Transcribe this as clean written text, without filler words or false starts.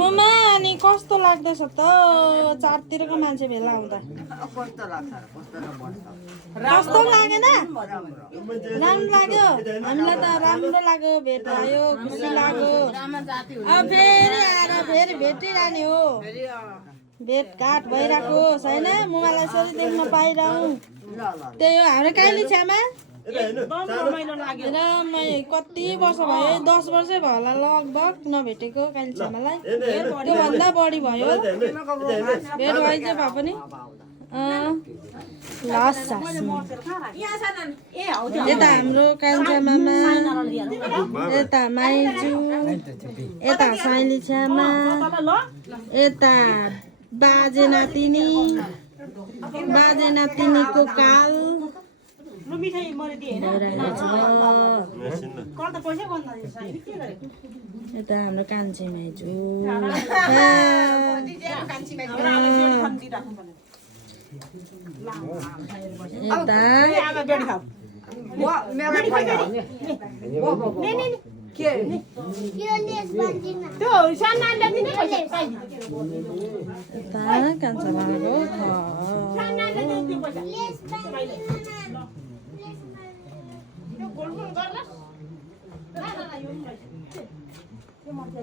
ममा अनि कस्तो लाग्दैछ त चारतिरको मान्छे भेला हुँदा कस्तो लागेन राम्रो लाग्यो हामीलाई त राम्रो लाग्यो भेट भयो खुसी लाग्यो अब फेरि आएर फेरि भेटिरहने हो भेटघाट भइरहेको छैन मुमालाई यसरी देख्न पाइरहँ त्यही हो हाम्रो काइली छ्यामा कति वर्ष भयो 10 वर्षै भयो होला लगभग नभेटेको काइली छ्यामालाई त्योभन्दा बढी भयो भेट भइ चाहिँ भए पनि यता हाम्रो कान्छा मामा यता माइजू यता साइली छ्यामा यता बाजे नातिनीको काल यता हाम्रो कान्छे माइजू कान्छा मामाको